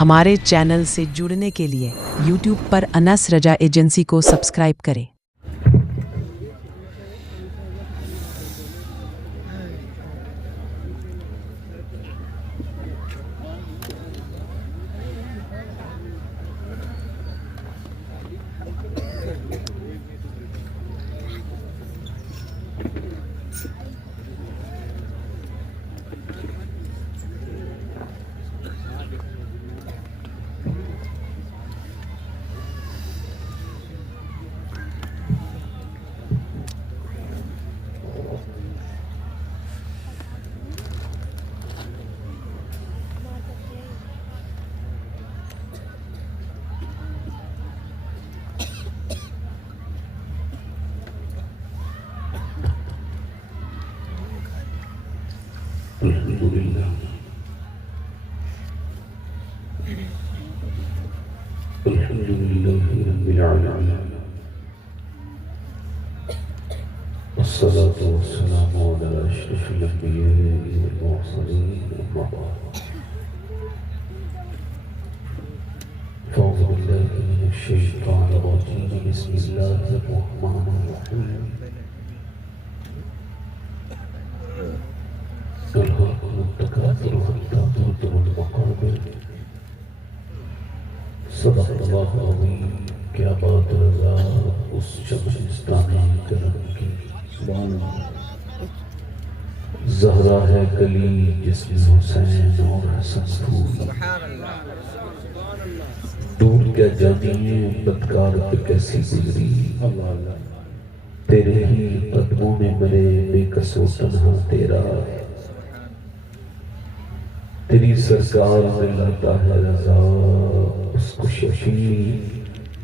ہمارے چینل سے جڑنے کے لیے یوٹیوب پر انس رجا ایجنسی کو سبسکرائب کریں۔ الحمد لله رب العالمين، والصلاة والسلام على أشرف الأنبياء والمرسلين، أما بعد، فأعوذ بالله من الشيطان الرجيم، بسم الله الرحمن الرحيم. ألهاكم التكاثر حتى زرتم المقابر. صدق اللہ العظیم. کیا بات رضا اس شمسستانی کرم کی، زہرا ہے کلی جس میں حسین اور حسن پھول. دور کیا جانیے بدکار پہ کیسی گزری، تیرے ہی قدموں میں مرے بے کس و تنہا تیرا. تیری سرکار میں لگتا ہے رضا اس کو شفیع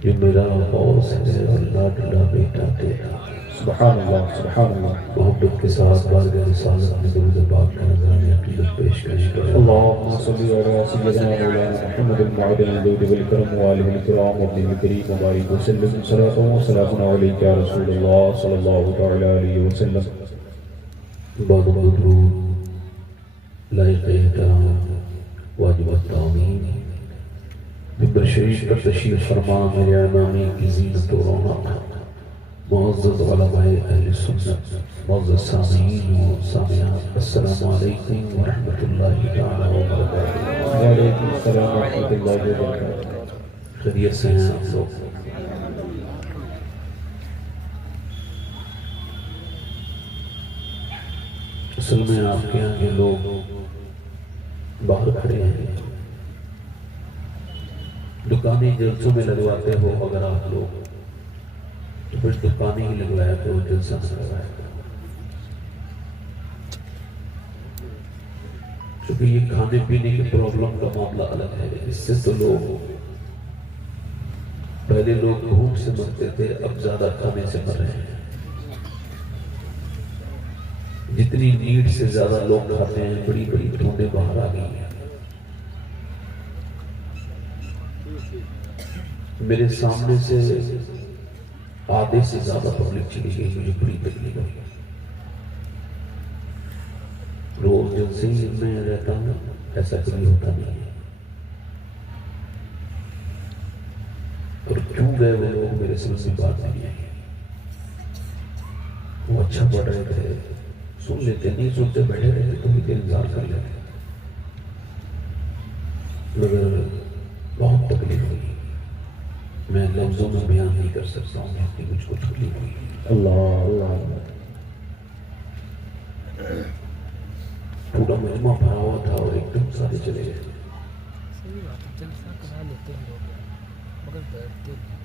جو میرا غوث ہے اور لاڈلا بیٹا تیرا. سبحان اللہ سبحان اللہ. محبت کے ساتھ بارگاہ رسالت میں درود پاک کا نذرانہ عقیدت پیش کریں. اللهم صل على سيدنا مولانا محمد المعدن الجود والكرم وآله الكرام وابنه الكريم وبارك وسلم صلاة وسلام عليك يا رسول الله صلى الله تعالى عليه وسلم. بعد درود لائق احترام واجب التعظیم ممبر شریف پر تشریف فرما میرے امامی کی زینت و رونق، معزز علماء اہل سنت، معزز سامعین و سامعات، السلام علیکم ورحمۃ اللہ تعالی وبرکاتہ. وعلیکم السلام ورحمۃ اللہ وبرکاتہ. خیریت سے ہیں آپ لوگ؟ اصل میں آپ کے آگے لوگ باہر کھڑے ہیں، دکانیں جلسوں میں لگواتے ہو اگر آپ لوگ تو پھر دکانیں ہی لگوایا کرو، جلسہ نہ لگوایا کرو. چونکہ یہ کھانے پینے کی پرابلم کا معاملہ الگ ہے. اس سے تو لوگ پہلے لوگ بھوک سے مرتے تھے، اب زیادہ کھانے سے مر رہے ہیں. جتنی نیڈ سے زیادہ لوگ کھاتے ہیں، بڑی بڑی دھوندیں باہر آ گئی ہیں. میرے سامنے سے آدھے سے زیادہ پبلک چلی گئی، مجھے بڑی تکلیف ہوئی. روز جلسے میں رہتا ہوں، ایسا کبھی ہوتا نہیں ہے. اور کیوں گئے وہ لوگ میرے سمجھ سے بات نہیں آئی. وہ اچھا پڑھ رہے تھے، سن لیتے، نہیں سنتے بیٹھے رہتے تو بھی انتظار کر لیتے. مگر بہت تکلیف ہوئی، میں لفظوں میں بیان نہیں کر سکتا ہوں کہ مجھ کو تکلیف ہوئی. اللہ اللہ. پورا مجمع بھرا ہوا تھا اور ایک دم سارے چلے گئے. صحیح بات ہے، جلسہ کرا لیتے ہیں لوگ مگر بیٹھتے نہیں.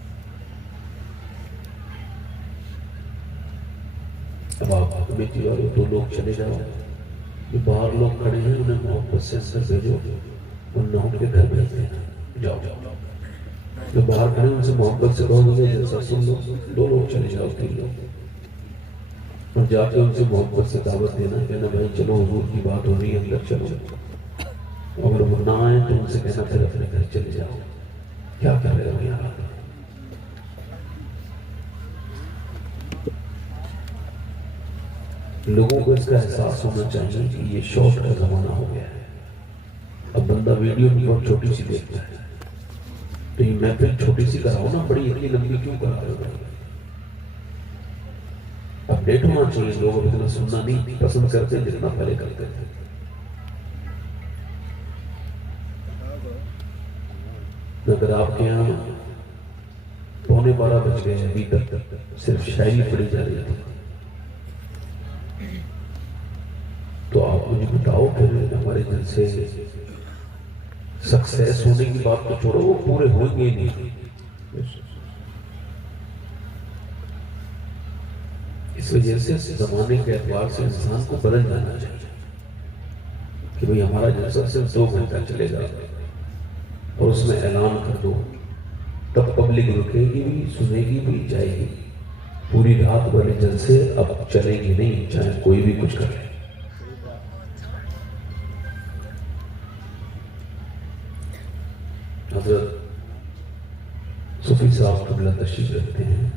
اب آپ کمیٹی والے دو لوگ چلے جاؤ، جو باہر لوگ کھڑے ہیں انہیں محبت سے اندر بھیجو، ورنہ ان کے گھر بھیجتے ہیں. جاؤ جاؤ. جو باہر کھڑے ہیں ان سے محبت سے کہو گے جیسا سن لو، دو لوگ چلے جاؤ، تین لوگ، اور جا کے ان سے محبت سے دعوت دینا، کہنا بھائی چلو حضور کی بات ہو رہی ہے اندر چلو. اگر وہ نہ آئے تو ان سے کہنا پھر اپنے گھر چلے جاؤ. کیا کر رہے ہو یہاں؟ لوگوں کو اس کا احساس ہونا چاہیے کہ یہ شوق کا زمانہ ہو گیا ہے. اب بندہ ویڈیو بھی بہت چھوٹی سی دیکھتا ہے، تو یہ محفل چھوٹی سی کراؤ نا، بڑی اتنی لمبی کیوں کرا رہے ہو؟ اپڈیٹ ہونا چاہیے، لوگ اتنا سننا نہیں پسند کرتے جتنا پہلے کرتے تھے۔ اگر آپ کے یہاں 11:15 بج گئے ابھی تک صرف شاعری پڑھی جا رہی تھی، تو آپ مجھے بتاؤ پھر ہمارے دل سے سکسیس ہونے کی بات تو چھوڑو، وہ پورے ہوئیں گے نہیں۔ اس وجہ سے زمانے کے اعتبار سے انسان کو بدل جانا چاہیے کہ بھئی ہمارا جلسہ صرف 2 گھنٹہ چلے گا اور اس میں اعلان کر دو، تب پبلک رکے گی بھی، سنے گی بھی، جائے گی۔ پوری رات والے جلسے اب چلیں گے نہیں، چاہے کوئی بھی کچھ کر رہے۔ حضرت صوفی صاحب قبلہ تشریف رکھتے ہیں،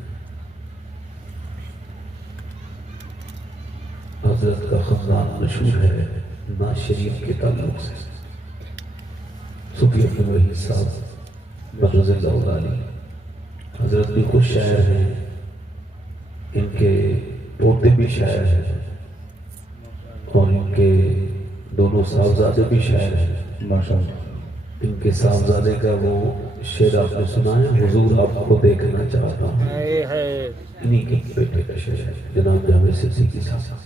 حضرت کا خاندان مشہور ہے ناز شریف کے تعلق سے۔ صوفی عبدالوحید صاحب رضی اللہ علیہ حضرت بھی خود شاعر ہیں، ان کے پوتے بھی شاعر ہیں اور ان کے دونوں صاحبزادے بھی شاعر ہیں ماشاءاللہ۔ ان کے صاحبزادے کا وہ شعر آپ نے سنا ہے، حضور آپ کو دیکھنا چاہتا ہوں، انہی کے بیٹے کا شعر ہے جناب جامع صدیقی صاحب۔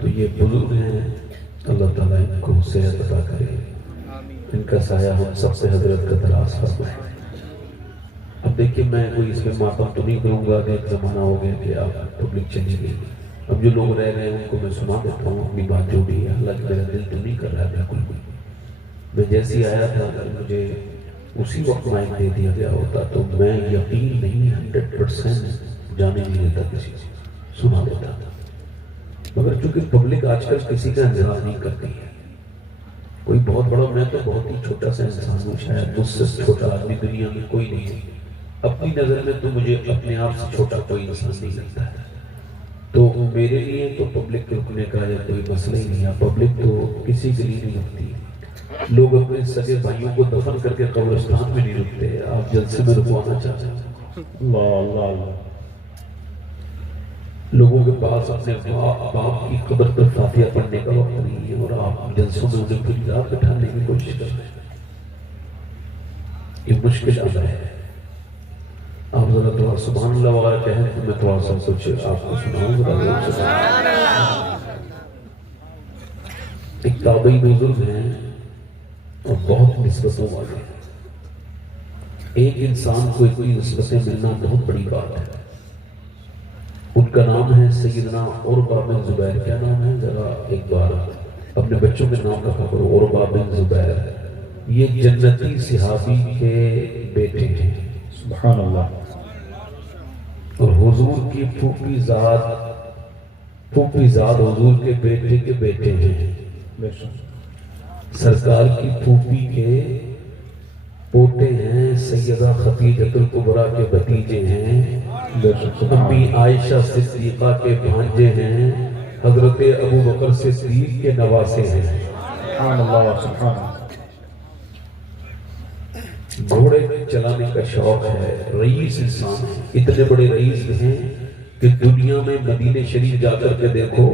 تو یہ بزرگ ہیں، اللہ تعالیٰ ان کو صحت عطا کرے، ان کا سایہ ہم سب سے حضرت کا دراز فرمائے۔ اب دیکھیں میں کوئی اس میں ماتم تو نہیں کروں گا کہ ایک زمانہ ہو گیا کہ آپ پبلک چلی گئی، اب جو لوگ رہ گئے ان کو میں سنا دیتا ہوں اپنی بات جو بھی ہے۔ حالانکہ میرا دل تو نہیں کر رہا بالکل بھی، میں جیسے ہی آیا تھا اگر مجھے اسی وقت مائک دے دیا گیا ہوتا تو میں یقین نہیں 100% جانے نہیں دیتا، کسی سے سنا دیتا تھا، مگر چونکہ پبلک آج کل کسی کا انتظار نہیں کرتی ہے۔ کوئی بہت بڑا، میں تو بہت ہی چھوٹا سا انسان ہوں، شاید مجھ سے چھوٹا آدمی دنیا میں کوئی نہیں ہے، اپنی نظر میں تو مجھے اپنے آپ سے چھوٹا کوئی انسان نہیں لگتا ہے۔ تو میرے لیے تو پبلک کے رکنے کا یا کوئی مسئلہ ہی نہیں ہے، پبلک تو کسی کے لیے نہیں رکتی ہے۔ لوگ اپنے سگے بھائیوں کو دفن کر کے قبرستان میں نہیں رکتے، آپ جلسے میں رکوانا چاہتے ہیں۔ اللہ اللہ اللہ، لوگوں کے پاس اپنے باپ کی قبر پر فاتحہ پڑھنے کا وقت نہیں ہے اور آپ جلسوں میں انہیں پوری رات بٹھانے کی کوشش کر رہے ہیں۔ یہ مشکل عمل ہے۔ آپ ذرا تھوڑا سبحان اللہ وغیرہ کہیں تو میں تھوڑا سا کچھ آپ کو سناؤں گا۔ ایک تابعی بزرگ ہیں اور بہت نسبتوں والے ہیں۔ ایک انسان کو اتنی نسبتیں ملنا بہت بڑی بات ہے۔ ان کا نام ہے سیدنا عروہ بن زبیر۔ کیا نام ہے؟ ذرا ایک بار اپنے بچوں کے نام رکھا کرو، عروہ بن زبیر۔ یہ جنتی صحابی کے بیٹے ہیں، سبحان اللہ، اور حضور کی پھوپھی زاد حضور کے بیٹے کے بیٹے ہیں، سرکار کی پھوپھی کے پوتے ہیں، سیدہ خدیجہ الکبریٰ کے بھتیجے ہیں، امی عائشہ صدیقہ کے بھانجے ہیں، حضرت ابو بکر صدیق کے نواسے ہیں۔ سبحان اللہ سبحان اللہ۔ گھوڑے چلانے کا شوق ہے، رئیس انسان ہے، اتنے بڑے رئیس ہیں کہ دنیا میں مدینہ شریف جا کر کے دیکھو،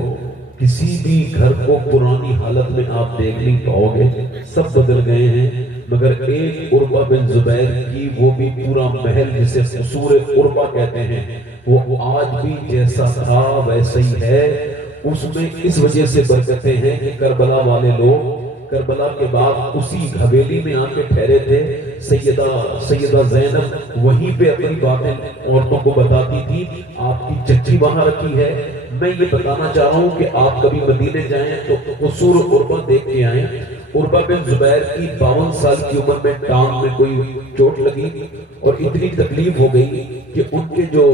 کسی بھی گھر کو پرانی حالت میں آپ دیکھ نہیں پاؤ گے، سب بدل گئے ہیں، مگر ایک عروہ بن زبیر کی وہ بھی پورا محل جسے قصور عروہ کہتے ہیں، وہ آج بھی جیسا تھا ویسا ہی ہے۔ اس میں اس وجہ سے برکتیں ہیں کہ کربلا والے لوگ کربلا کے بعد اسی حویلی میں آ کے ٹھہرے تھے۔ سیدہ زینب وہیں پہ اپنی باتیں عورتوں کو بتاتی تھی، آپ کی چچی وہاں رکھی ہے۔ میں یہ بتانا چاہ رہا ہوں کہ آپ کبھی مدینے جائیں تو قصور عروہ دیکھ کے آئیں۔ عروہ بن زبیر کی 52 سال کی عمر میں ٹانگ میں کوئی چوٹ لگی اور اتنی تکلیف ہو گئی کہ ان کے جو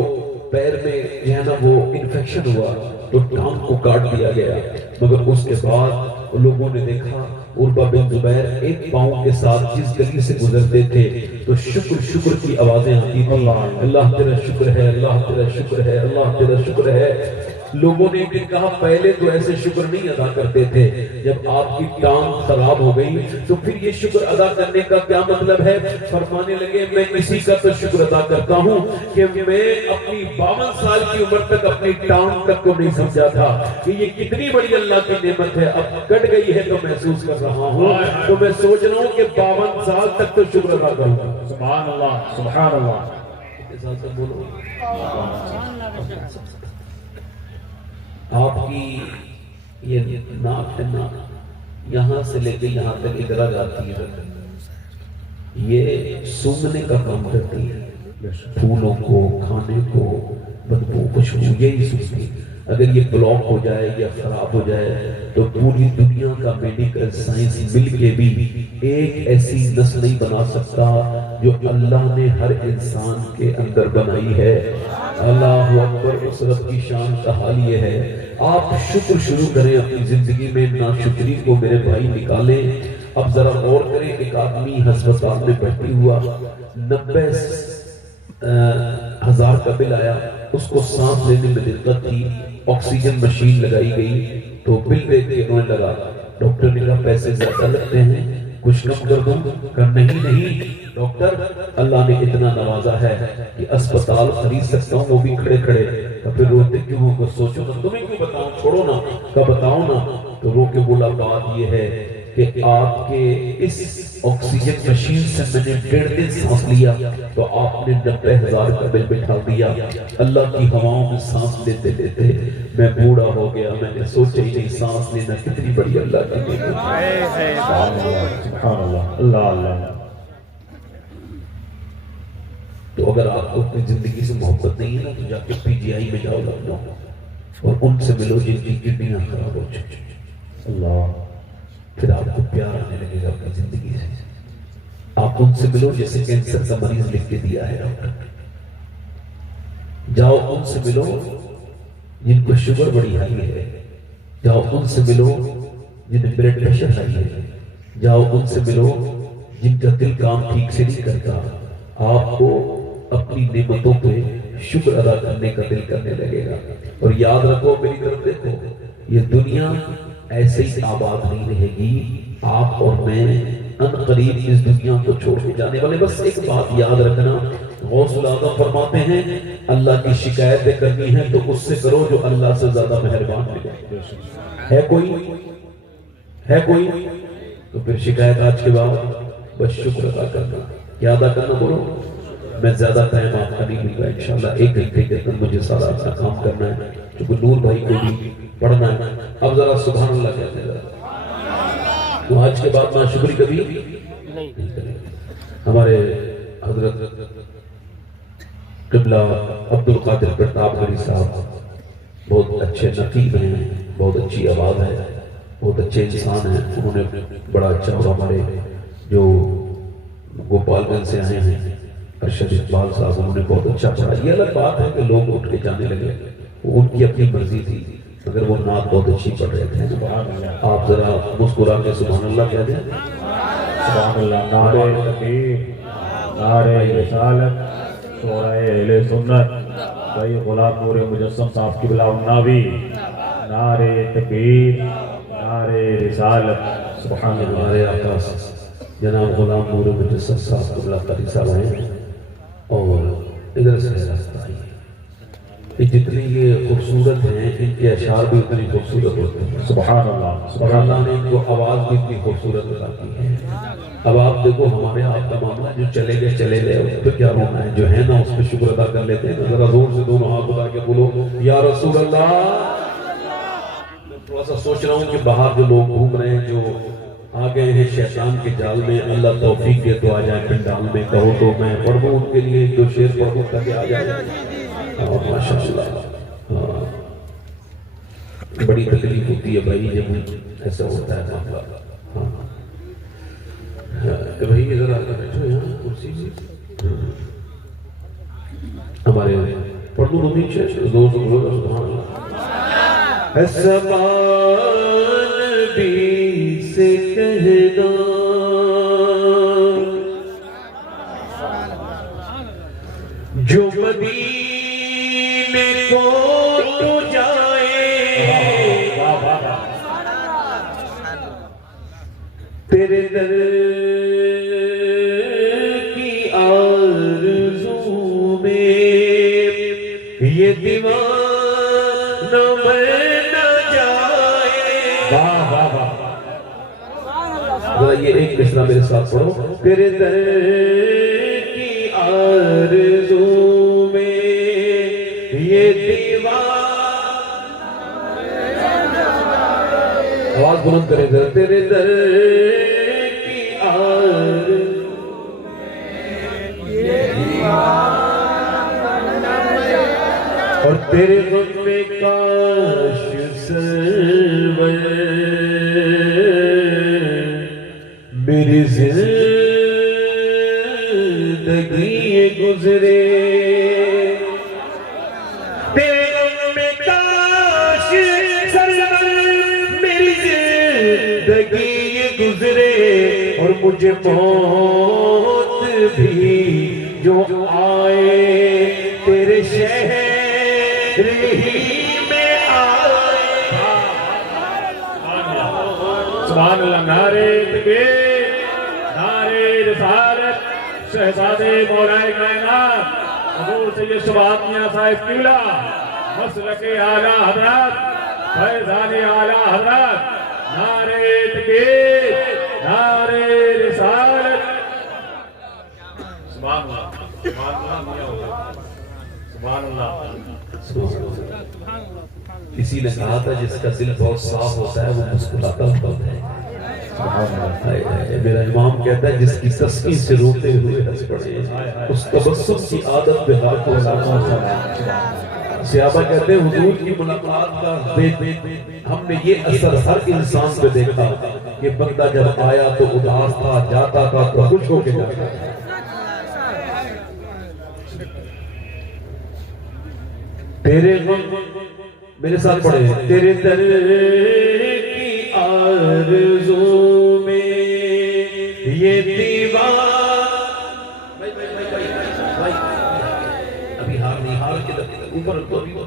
پیر میں جو ہے نا وہ انفیکشن ہوا تو ٹانگ کو کاٹ دیا گیا، مگر اس کے بعد لوگوں نے دیکھا عروہ بن زبیر ایک پاؤں کے ساتھ جس گلی سے گزرتے تھے تو شکر شکر کی آوازیں آتی تھی، اللہ تیرا شکر ہے، اللہ تیرا شکر ہے، اللہ تیرا شکر ہے۔ لوگوں نے ایک دن کہا پہلے تو ایسے شکر نہیں ادا کرتے تھے، جب آپ کی ٹانگ خراب ہو گئی تو پھر یہ شکر ادا کرنے کا کیا مطلب ہے؟ فرمانے لگے میں اسی کا تو شکر ادا کرتا ہوں کہ میں اپنی 52 سال کی عمر تک اپنی ٹانگ تک کو نہیں سمجھا تھا کہ یہ کتنی بڑی اللہ کی نعمت ہے، اب کٹ گئی ہے تو محسوس کر رہا ہوں، تو میں سوچ رہا ہوں کہ 52 سال تک تو شکر ادا کروں گا۔ سبحان اللہ، سبحان اللہ۔ آپ کی یہ ناک ہے نا، یہاں سے لے کے یہاں تک ادھر جاتی ہے، یہ سونگنے کا کام کرتی ہے، پھولوں کو، کھانے کو، بدبو خوشبو یہی سونگتی۔ اگر یہ بلاک ہو جائے یا خراب ہو جائے تو پوری دنیا کا میڈیکل سائنس مل کے بھی ایک ایسی نسل نہیں بنا سکتا جو اللہ نے ہر انسان کے اندر بنائی ہے۔ اللہ اکبر، اس رب کی شان کا حال یہ ہے۔ آپ شکر شروع کریں اپنی زندگی میں، ناشکری کو میرے بھائی نکالیں۔ اب ذرا غور کریں، ایک آدمی ہسپتال میں بیٹھی ہوا، 90,000 کا بل آیا، اس کو سانس لینے میں دقت تھی، آکسیجن مشین لگائی گئی تو بل دیکھ کے انہوں نے لگا، ڈاکٹر نے کہا پیسے زیادہ لگتے ہیں، کچھ کم کر دوں؟ کہا نہیں ڈاکٹر، اللہ نے اتنا نوازا ہے کہ اسپتال خرید سکتا ہوں، وہ بھی کھڑے کھڑے۔ تو پھر روتے کیوں ہو؟ سوچو نا، تمہیں کیوں بتاؤں، چھوڑو نا۔ کہا بتاؤ نا۔ تو رو کے بولا بات یہ ہے کہ آپ کے اس آکسیجن مشین سے میں نے 1.5 دن سانس لیا تو آپ نے 90,000 کا بل بٹھا دیا۔ اللہ کی ہواؤں میں سانس لیتے لیتے میں بوڑھا ہو گیا، میں نے سوچا ہی نہیں سانس لینا کتنی بڑی اللہ کی نعمت ہے۔ سبحان اللہ، اللہ اللہ۔ تو اگر آپ کو اپنی زندگی سے محبت نہیں ہے نا تو جا کے PGI میں جاؤ لکھنؤ اور ان سے ملو جن کی کڈنیاں خراب ہو چکی، اللہ، پھر آپ کو پیار آنے لگے گا اپنی زندگی سے۔ آپ ان سے ملو جیسے کینسر کا مریض لکھ کے دیا ہے ڈاکٹر، جاؤ ان سے ملو جن کو شوگر بڑی ہائی ہے، جاؤ ان سے ملو جنہیں بلڈ پریشر ہائی ہے، جاؤ ان سے ملو جن کا دل کام ٹھیک سے نہیں کرتا۔ آپ کو اپنی نعمتوں پہ شکر ادا کرنے کا دل کرنے لگے گا۔ اور یاد رکھو، میری طرف دیکھو، یہ دنیا ایسے ہی آباد نہیں رہے گی، آپ اور میں ان قریب اس دنیا کو چھوڑ کے جانے والے۔ بس ایک بات یاد رکھنا، غوث العظم فرماتے ہیں اللہ کی شکایتیں کرنی ہیں تو اس سے کرو جو اللہ سے زیادہ مہربان ہے۔ ہے کوئی تو پھر شکایت آج کے بعد بس شکر ادا کرنا۔ کیا ادا کرنا بولو؟ میں زیادہ ٹائم آپ کا نہیں مل گا، انشاءاللہ 1 گھنٹے کے اندر مجھے سارا اپنا کام کرنا ہے، کیونکہ نور بھائی کو بھی پڑھنا ہے۔ اب ذرا سبحان اللہ کہتے ہیں، تو آج کے بعد ناشکری کبھی نہیں کریں۔ ہمارے حضرت قبلہ عبد القادر پرتاپ گڑھی صاحب بہت اچھے نقیب ہیں، بہت اچھی آواز ہے، بہت اچھے انسان ہیں۔ انہوں نے بڑا اچھا، اور ہمارے جو گوپال گنج سے آئے ہیں ارشد اقبال صاحب، انہوں نے بہت اچھا پڑھا۔ یہ الگ بات ہے کہ لوگ اٹھ کے جانے لگے، وہ ان کی اپنی مرضی تھی، اگر وہ نعت بہت اچھی پڑھ رہے تھے۔ آپ ذرا مسکرا کے سبحان اللہ کہہ دیں۔ سبحان اللہ۔ نعرہ تکبیر، نعرہ رسالت، شورہ اہل سنت، بھائی غلام نور مجسم صاحب قبلہ الناوی، نعرہ تکبیر، نعرہ رسالت، سبحان اللہ۔ ہمارے آقا جناب غلام نور مجسم صاحب قبلہ قاری صاحب آئے ہیں اور ادھر سے راستہ آئی ہے۔ جتنے یہ خوبصورت ہیں ان کے اشعار بھی اتنی خوبصورت ہوتے ہیں، سبحان اللہ۔ اور اللہ نے ان کو آواز بھی اتنی خوبصورت عطا کی ہے۔ اب آپ دیکھو ہمارے آپ کا معاملہ، جو چلے گئے اس پہ کیا رونا ہے، جو ہے نا اس پہ شکر ادا کر لیتے ہیں۔ ذرا زور سے دونوں ہاتھ اٹھا کے بولو یا رسول اللہ۔ میں تھوڑا سا سوچ رہا ہوں کہ باہر جو لوگ گھوم رہے ہیں، جو آ گئے ہیں شیطان کے جال میں، اللہ توفیق دے تو آ جائے پنڈال میں، کہو تو میں پڑھ دوں ان کے لیے جو شعر پڑھ دوں تاکہ آ جائے۔ ماشاء اللہ، بڑی تکلیف ہوتی ہے بھائی جب ایسا ہوتا ہے معاملہ۔ کہ بھائی ذرا بیٹھو یہاں کرسی میں، ہمارے پڑھ دوں دو نیچے دو سبحان اللہ۔ زبان بھی سے کہنا جو مدینے کو تو جائے دیوانہ مر نہ جائے. واہ واہ واہ. ذرا یہ ایک مصرع میرے ساتھ پڑھو. تیرے در کی آرزو میں یہ دیوانہ. آواز بلند کریں ذرا. تیرے در کی آرزو اور تیرے غم میں کاش سرور میری زندگی گزرے. تیرے غم میں کاش سرور میری زندگی گزرے اور مجھے موت بھی جو آئے تیرے شہر ہی میں آئے. سبحان اللہ. نعرے تکبیر، نعرے رسالت، شہزادے مولا کائنات حضور سید شباب میاں صاحب قبلہ، مسلک اعلیٰ حضرات، فیضان اعلیٰ حضرات. نعرے تکبیر، نعرے رسالت. سبحان اللہ. سبحان اللہ میاں ہوگا. سبحان اللہ. کسی نے کہا تھا جس کا دل بہت صاف ہوتا ہے وہ مسکراتا ہوتا ہے. میرا امام کہتا ہے جس کی تسکین سے روتے ہوئے ہنس پڑے اس تبسم کی عادت پہ ہاتھ کو لگانا ہوتا ہے. صحابہ کہتے ہیں حضور کی ملاقات کا ہم نے یہ اثر ہر انسان پہ دیکھا کہ بندہ جب آیا تو اداس تھا، جاتا تھا تو خوش ہو کے جاتا تھا. تیرے غم میرے ساتھ پڑھے. تیرے در کی آرزو میں یہ دیوانہ. ابھی ہار نہیں، ہار کے اوپر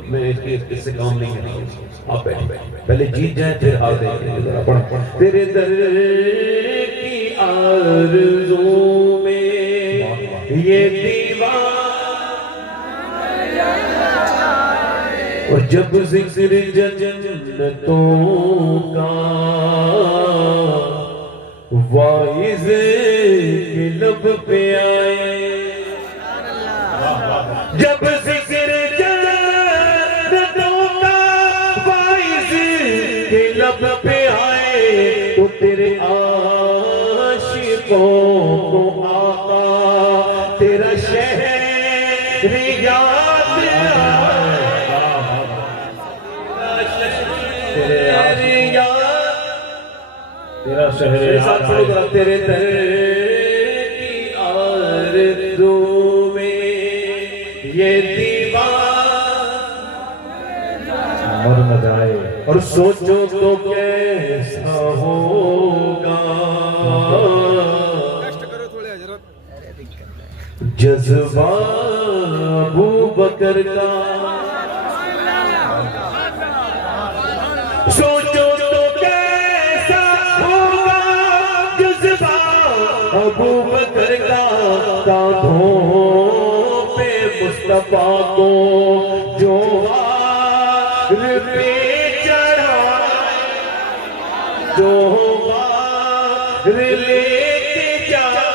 میں اس سے کام نہیں کروں. آپ بیٹھ پہلے جیت جائیں پھر ہار دیں گے. ذرا پڑھ. تیرے در کی آرزو میں یہ دیوانہ اور جب ذکر جنتوں کا وائز کے لب پہ آئے. جب ذکر جنتوں کا وائز کے لب پہ آئے تو تیرے عاشقوں کو آقا تیرا شہر یاد آئے. تیرا شہر یاد آئے. تیرے در کی آرزو میں یہ دیوانہ مر نہ جائے. اور سوچو تو کیسا ہوگا جذبہ ابو بکر کا. سوچو تو کیسا ہوگا جذبہ ابو بکر کا کاندھوں پہ مصطفیٰ کو جو ہار پہ چڑھائے، جو ہار لے کے جائے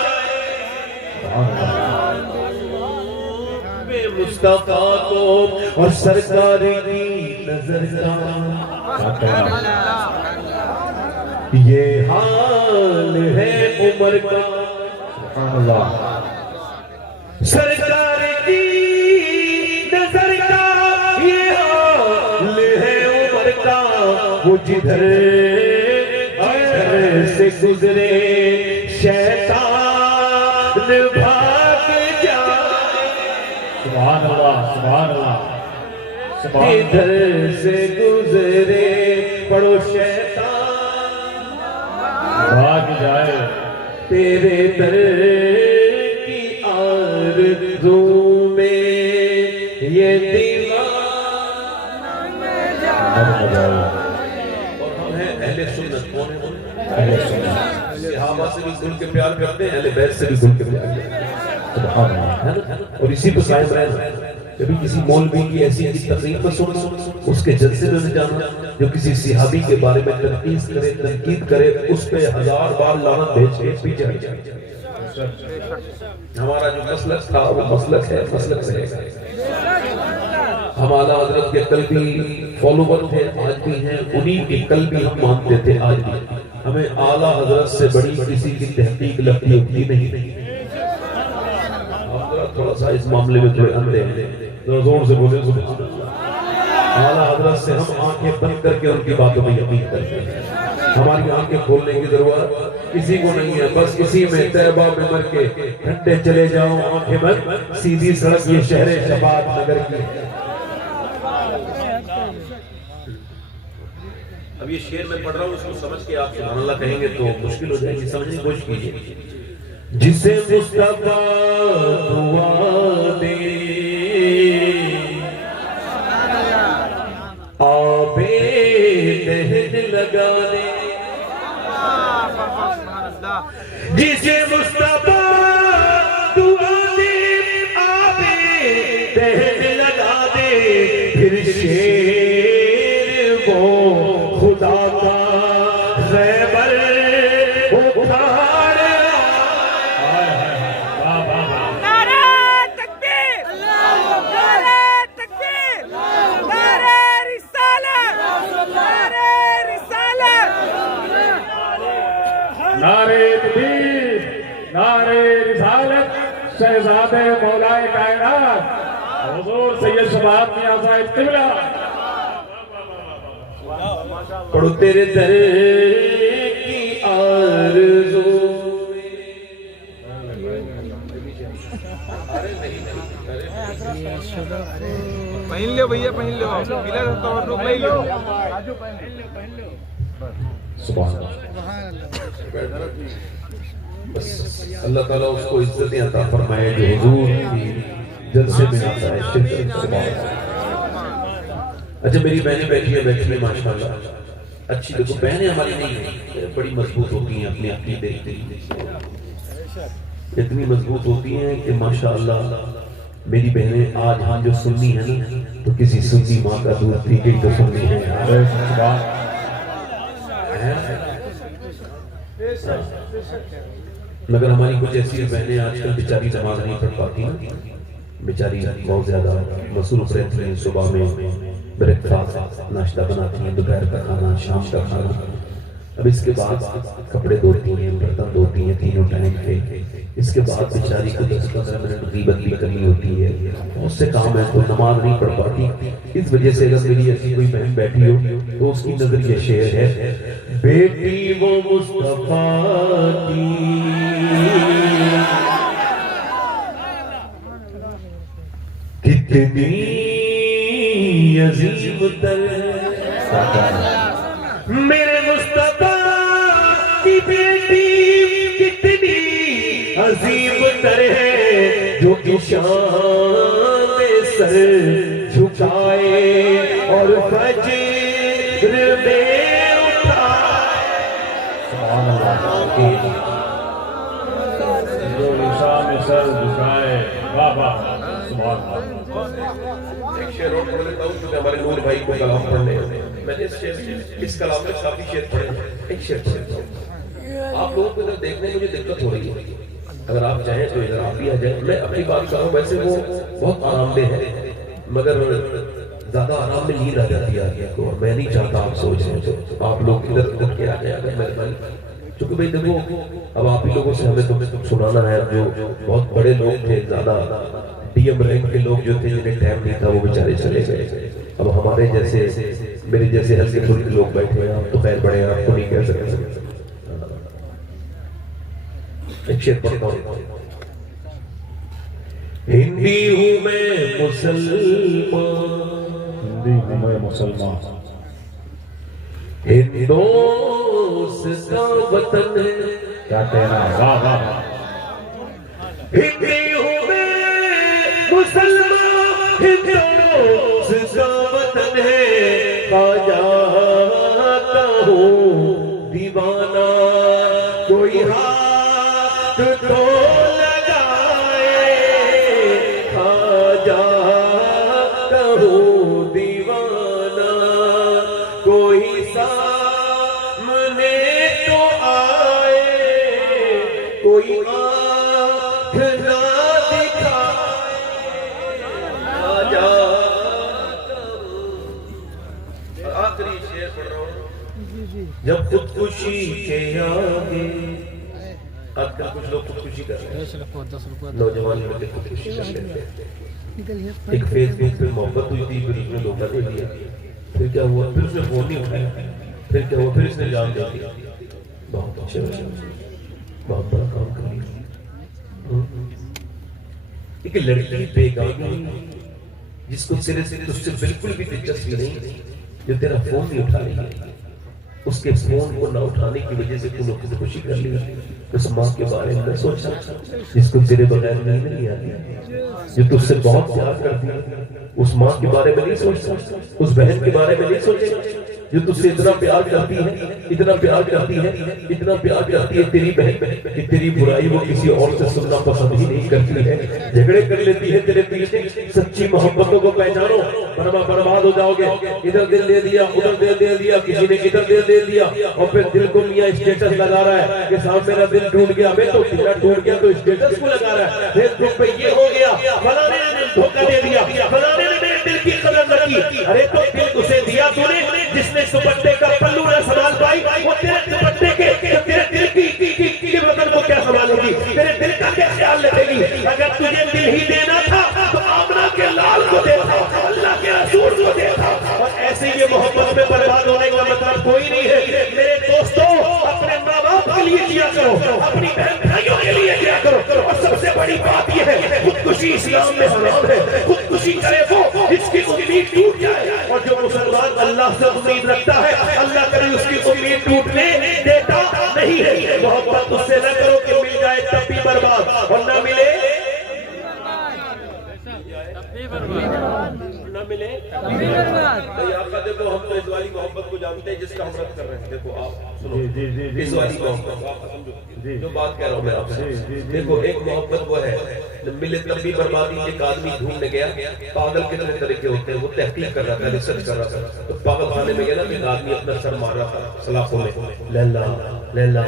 بے مصطفیٰ کو اور سرکار کی نظر کا. یہ حال ہے عمر کا. سبحان اللہ. سرکار کی نظر کا یہ حال ہے عمر کا. وہ جدھر سے گزرے شیطان بھاگ جائے. سبحان اللہ. سبحان اللہ. ادھر سے گزرے پڑو شیطان بھاگ جائے. تیرے در کی آرزو میں یہ دیوانہ. مر نہ جائے. اور ہم ہیں اہل سنت. کون ہیں؟ اہل سنت. صحابہ سے بھی دل کے پیار کرتے ہیں، اہل بیت سے بھی دل کے پیار کرتے ہیں. سبحان اللہ. ہے نا؟ اور اسی پہ قائم رہنا. کبھی کسی مولوی کی ایسی تقریر میں سننا، اس کے جلسے میں جانا جو کسی صحابی کے بارے میں تنقید کرے، تنقید کرے، اس پہ 1000 بار لعنت بھیج کے پیچھے ہٹ جائے۔ ہمارا جو مسلک تھا وہ مسلک ہے، مسلک رہے گا۔ ہم اعلیٰ حضرت کے قلبی فالوور تھے، آج بھی ہیں، انہی کی قلبی ہم مانتے تھے، آج بھی۔ ہمیں اعلیٰ حضرت سے بڑی کسی کی تحقیق لگتی ہوتی نہیں۔ تھوڑا سا اس معاملے میں تھوڑے اندھے ہیں، ذرا زور سے بولے سبحان اللہ۔ اعلیٰ حضرت سے ہم آنکھیں بند کر کے ان کی باتوں میں یقین کرتے ہیں۔ ہماری آنکھیں کھولنے کی ضرورت کسی کو نہیں ہے، بس اسی میں طیبہ میں مر کے ٹھنڈے چلے جاؤ، آنکھیں بند، سیدھی سڑک یہ شہر شفاعت نگر کی ہے۔ اب یہ شعر میں پڑھ رہا ہوں، اس کو سمجھ کے آپ سبحان اللہ کہیں گے تو مشکل ہو جائے گی، سمجھنے کی کوشش کیجیے۔ جسے مصطفیٰ دعا دے آبے دہن لگا دے، جسے مصطفیٰ دعا دے آبے دہن لگا دے، پھر شیر وہ خدا کا خیبر اٹھا شہزادے مولا کائنات حضور سید شباب میاں صاحب قبلہ، پڑھو تیرے در کی آرزو پہن لو بھیا، پہن لو، بلا تورک لے لو۔ سبحان اللہ۔ بس اللہ تعالیٰ اس کو عزتیں عطا فرمائے جو حضور کی جلسے میں آتا ہے۔ سبحان اللہ۔ اچھا میری بہنیں بیٹھی ہیں ماشاءاللہ، اچھی دیکھو بہنیں ہماری نہیں ہیں، بڑی مضبوط ہوتی ہیں، اپنی اپنی دیکھتی ہیں، اتنی مضبوط ہوتی ہیں کہ ماشاءاللہ میری بہنیں آج ہاں جو سنی ہے نا تو کسی سنی ماں کا دودھ پی کے تو سنی ہے۔ مگر ہماری کچھ ایسی بہنیں آج کل بیچاری نماز نہیں پڑھ پاتی، بیچاری بہت زیادہ مصروف رہتی ہیں، صبح میں بریک فاسٹ ناشتہ بناتی ہیں، دوپہر کا کھانا، شام کا کھانا، اب اس کے بعد کپڑے دھوتی ہیں، برتن دھوتی ہیں تینوں ٹائم کے، اس کے بعد بیچاری کو 10-15 منٹ غیبت بھی کرنی ہوتی ہے، بہت سے کام ہے تو نماز نہیں پڑھ پاتی۔ اس وجہ سے اگر میری ایسی کوئی بہن بیٹھی ہو تو اس کی نظر یہ شعر ہے، بیٹی وہ مصطفیٰ کی کتنی عظیم تر، میرے مصطفیٰ کی بیٹی کتنی عظیم تر ہے، جو شان سر جھکائے اور فجر میں اٹھائے۔ سبحان اللہ۔ جو شان سر جھکائے، واہ واہ، سبحان اللہ۔ ایک شعر اور پڑھ لیتا ہوں کیونکہ ہمارے نور بھائی کو کلام پڑھنے ہیں، میں نے اس کلام میں کافی شعر پڑھے، ایک شعر پڑھتا ہوں۔ آپ لوگوں کو ادھر دیکھنے میں مجھے دقت ہو رہی ہے، اگر آپ چاہیں تو ادھر آپ بھی آ جائیں۔ میں اپنی بات کر رہا ہوں، ویسے وہ بہت آرام دہ ہے مگر زیادہ آرام میں نیند آ جاتی ہے آدمی کو، اور میں نہیں چاہتا آپ سوچ رہے ہیں تو آپ لوگ ادھر کے آ جائیں اگر مہربانی، چونکہ بھائی دیکھو اب آپ ہی لوگوں سے ہمیں تو سنانا ہے، جو بہت بڑے لوگ تھے، زیادہ ڈی ایم رینک کے لوگ جو تھے جنہیں ٹائم نہیں تھا وہ بیچارے چلے گئے، اب ہمارے جیسے میرے جیسے ہلکے پھلکے لوگ بیٹھے ہیں، آپ تو خیر بڑے ہیں، آپ کو نہیں کہہ سکتے۔ ایک شعر پڑھتا ہوں، ہندی ہوں میں مسلمان، ہندی ہوں میں مسلمان، ہندوستان وطن ہے، کیا کہنا، واہ واہ۔ ہندی ہوں میں مسلمان، ہندوستان وطن ہے، خواجہ کا ہوں دیوانہ، کوئی ہاتھ تو لگائے، خواجہ آنکھ نہ دکھائے آجا آخری شعر پڑھ رہا ہوں جب خودکشی کے آگے آج کل کچھ لوگ خودکشی کر رہے ہیں نوجوان لڑکے خودکشی کر لیتے ہیں ایک فیس بک پہ محبت ہوئی تھی پھر اس نے دھوکہ دے دیا پھر کیا ہوا پھر اس نے فون نہیں اٹھایا پھر کیا ہوا پھر اس نے جان دے دیا بہت اچھے بہت بڑا کام کر لیا ایک لڑکی بیگانی جس کو تیرے سے اس سے بالکل بھی دلچسپی نہیں جو تیرا فون نہیں اٹھا رہی ہے اس کے فون کو نہ اٹھانے کی وجہ سے تم لوگ سے خوشی کر لیا اس ماں کے بارے میں سوچا جس کو تیرے بغیر نیند نہیں آتی جو تجھ سے بہت پیار کرتی ہے اس ماں کے بارے میں نہیں سوچتا اس بہن کے بارے میں نہیں سوچے جو تجھ سے اتنا پیار کرتی ہے اتنا پیار کرتی ہے اتنا پیار کرتی ہے تیری بہن کہ تیری برائی وہ کسی اور سے سننا پسند ہی نہیں کرتی ہے جھگڑے کر لیتی ہے تیرے پیچھے سچی محبتوں کو پہچانو ورنہ برباد ہو جاؤ گے ادھر دل دے دیا ادھر دل دے دیا کسی نے ادھر دل دے دیا اور پھر دل کو میاں اسٹیٹس لگا رہا ہے کہ صاحب میرا دل ٹوٹ گیا میں تو تیرا ٹوٹ گیا تو اسٹیٹس کو لگا رہا ہے فیس بک پہ یہ ہو گیا فلاں نے دل دھوکہ دے دیا فلاں نے میرے دل کی قدر نہ کی ارے تو دل اسے دیا تو نے جس نے دوپٹے کا پلو نہ سنبھال پائی وہ تیرے دوپٹے کے تیرے دل کی وطن کو کیا سنبھالے گی تیرے دل کا کیا خیال رکھے گی اگر تجھے دل ہی دینا تھا تو آمنہ کے لال کو دیتا اللہ کے رسول کو دیتا اور ایسے یہ محبت میں برباد ہونے کا مطلب کوئی نہیں ہے میرے دوستوں اپنے ماں باپ کے لیے کیا کرو اپنی بہن بھائیوں کے لیے کیا کرو اور سب سے بڑی بات یہ ہے خودکشی اسلام میں حرام ہے خودکشی کرے وہ جس کی امید ٹوٹ جائے اور جو مسلمان اللہ سے امید رکھتا ہے اللہ کرے اس کی امید ٹوٹنے دیتا نہیں ہے محبت اس سے نہ کرو کہ مل جائے تب بھی برباد اور نہ ملے نہ ملے آقا دیکھو ہم تو اس والی محبت کو جانتے ہیں جس کا ہم رد کر رہے ہیں دیکھو آپ سنو اس والی محبت جو بات کہہ رہا ہوں میں آپ سے دیکھو ایک محبت وہ ہے ملے تب بھی بربادی ایک آدمی ڈھونڈنے گیا پاگل کتنے طریقے ہوتے ہیں وہ تحقیق کر رہا تھا ریسرچ کر رہا تھا تو پاگل خانے میں گیا نا کہ ایک آدمی اپنا سر مار رہا تھا سلاخوں میں لیلا لیلا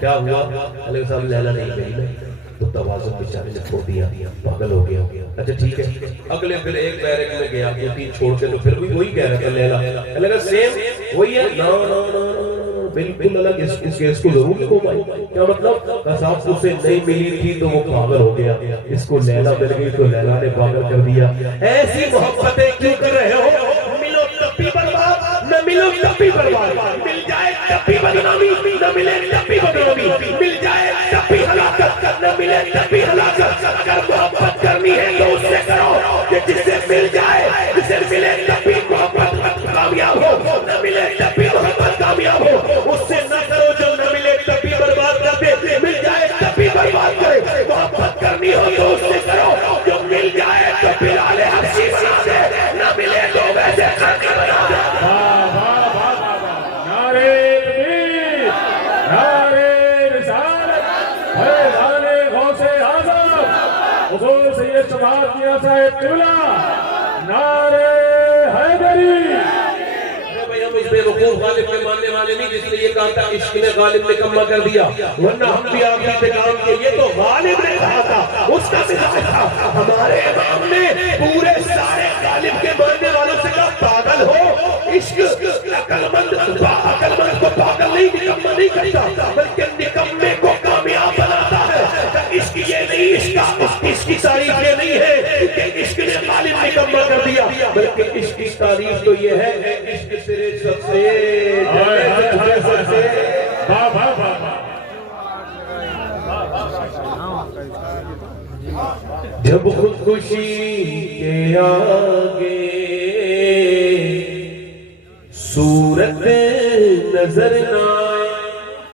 کیا ہوا علیہ السلام لیلا نہیں گئی تو توازن بیچارے نے کھو دیا پاگل ہو گیا اچھا ٹھیک ہے اگلے پھر ایک بیرک میں گیا دو تین چھوڑ کے تو پھر بھی وہی کہہ رہا تھا لیلا لگا سیم وہی ہے نا نا نا بالکل الگ اس کو ضرور لکھو بھائی کیا مطلب قصاب اسے نہیں ملی تھی تو وہ پاگل ہو گیا اس کو لیلا مل گئی تو لیلا نے پاگل کر دیا ایسی محبتیں کیوں کر رہے ہو ملو تب بھی برباد نہ ملو تب بھی برباد مل جائے تب بھی بدنامی نہ ملے تب بھی بدنامی مل جائے تب بھی ہلاکت نہ ملے تب بھی ہلاکت اگر محبت کرنی ہے تو اس سے کرو کہ جس سے مل جائے جس سے ملے تب بھی محبت کامیاب ہو نہ ملے تب بھی محبت کامیاب ہو اس سے نہ کرو جو نہ ملے تب بھی برباد کر دے مل جائے تب بھی برباد کرے محبت کرنی ہو تو اس سے کرو جو مل جائے تب بھی لالے حبشی بنا دے نہ ملے تو ویسے خرقی بنا دے نعرے تکبیر نعرے رسالت حیدان غوث اعظم حضور سید شباب کیا صاحب قبلہ نعرے حیدری بے وقوف غالب کے ماننے والے نہیں جس نے یہ کہا تھا عشق نے غالب نکمہ کر دیا ورنہ ہم بھی آپ کا پیغام کے یہ تو غالب نے کہا تھا اس کا مزاج تھا ہمارے امام نے پورے سارے غالب کے ماننے والوں سے کہا پاگل ہو عشق عقل مند کو پاگل نہیں نکمہ نہیں کرتا بلکہ نکمے کو کامیاب بناتا ہے عشق یہ نہیں عشق کی تعریف یہ نہیں ہے کہ عشق نے غالب نکمہ کر دیا بلکہ عشق کی تعریف تو یہ ہے عشق تیرے سب سے جب خودکشی کے آگے صورت نظر نہ